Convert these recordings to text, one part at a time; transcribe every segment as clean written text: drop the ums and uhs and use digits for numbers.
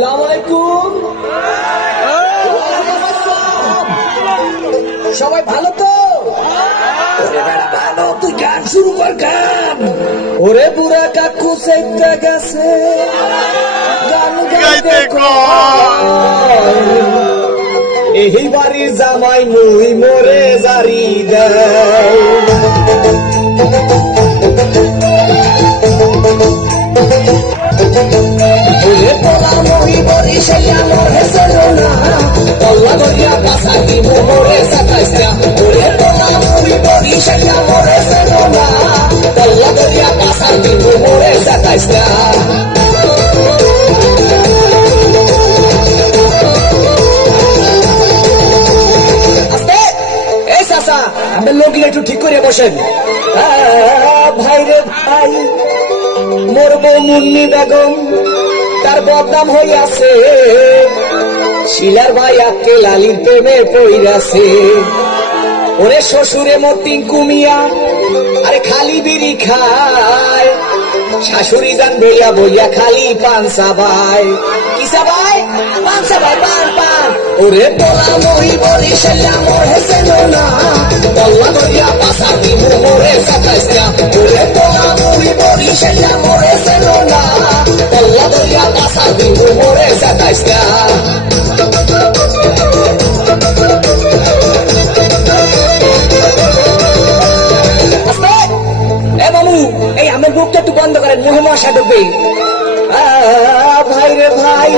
আসসালামু আলাইকুম। সবাই ভালো তো? ভালো, তুই গান শুরু কর। গান ওরে বুড়া কাকু সেটা গেছে গান গাইতে এই বাড়ির জামাই মুই মোরে জারি দেয়। ওরে পোলা মহি বরি সেটা মোরে চলো না পল্লা দরিয়া কাছা দিব মোরে সাতাইছা। ওরে পোলা মহি বরি সেটা মোরে চলো না পল্লা দরিয়া কাছা দিব মোরে সাতাইছা। আপনার লোকগুলো একটু ঠিক করে বসেন। ভাই রে ভাই, মোর বউ মুন্নি বেগম তার বদনাম হইয়াছে, শিলার ভাই আজকে লালির প্রেমে পড়িয়াছে। ওরে শ্বশুরে মোর টিঙ্কু মিয়া আরে খালি বিড়ি খায়, শাশুড়ি যান বইয়া বইয়া খালি পান চাবায়। কি চাবায়? পান চাবায়, পান পান। ওরে পোলা মরি বলি সেলা মোর হেসেল না পল্লা দরিয়া পাশা দিব মোরে সাতাইছা। ওরে পোলা মরি বলি সেলা মোর হেসেল না পল্লা দরিয়া পাশা দিব মোরে সাতাইছা। এই আমার বুকটা একটু বন্ধ করেন, মুহে মশা ঢুকবে। ভাই রে ভাই,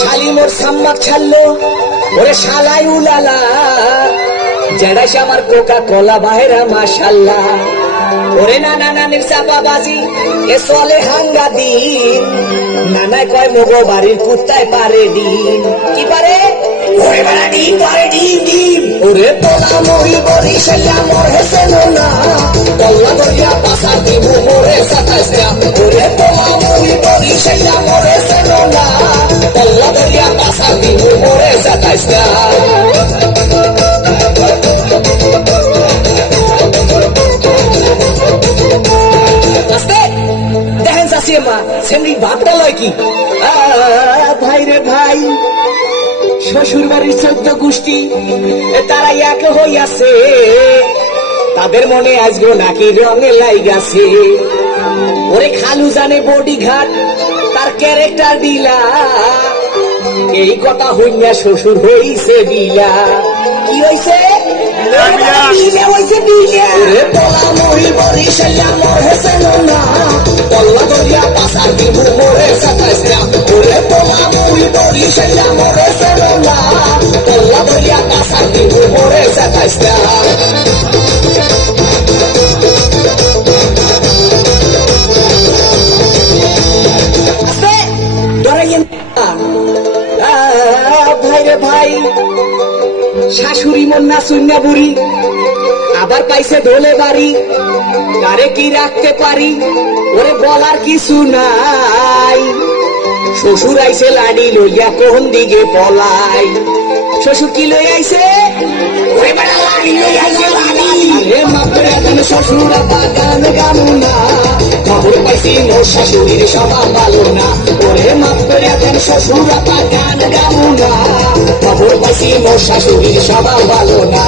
শালি মোর সাম্মাক ছাড়লো। ওরে শালাই উলালা জেডাইস আমার কোকা কোলা বাহেরা মাশাল্লাহ। ওরে নানা নানির চাপা বাজি এ চলে হাঙ্গা দিন, নানায় কয় মগো বাড়ির কুত্তায় পারে ডিম। কি পারে? ওরে বেড়া ডিম পারে, ডিম ডিম। ওরে পোলা মরি বলি সেলা মোর হেসেল না পল্লা দরিয়া পাশা দিব মোরে সাতাইছা। ওরে পোলা মরি বলি সেলা মোর হেসেল না পল্লা দরিয়া পাশা দিব মোরে সাতাইছা। দেখেন চাষিয়ে মা সেমনি ভাবটা লয় কি? ভাই রে ভাই, শ্বশুর বাড়ির 14 গোষ্ঠী তারা এক হইয়াছে, তাদের মনে আজগো নাকি রঙে লাইগাছে। ওরে খালু জানে বডি ঘাট তার ক্যারেক্টার দিলা, এই কথা হইয়া শ্বশুর হইছে বিলা। কি হইছে? পোলা মরি বলি সেলা মোর হেসেল না পল্লা দরিয়া পাশা দিব মোরে সাতাইছা। ওরে পোলা মরি বলি সেলা মোর হেসেল না পল্লা দরিয়া পাশা দিব মোরে সাতাইছা। ভাই রে ভাই, শাশুড়ি মন্না সুন্না বুড়ি আবার পাইছে ঢোলে বাড়ি, কারে কি রাখতে পারি ওরে বলার কিছু নাই। শ্বশুর আইছে লাডি লইয়া কোন দিকে পলাই। শ্বশুর কি লই আইছে? ওরে বেড়া লাডি লই আইছে, লাডি। রে মাপরে এখন শ্বশুর বাগান গামু না, খবর পাইছি মোর শাশুড়ির স্বভাব ভালো না। ওরে মাপরে এখন শ্বশুর বাগান গামু না, খবর পাইছি মোর শাশুড়ির স্বভাব ভালো না।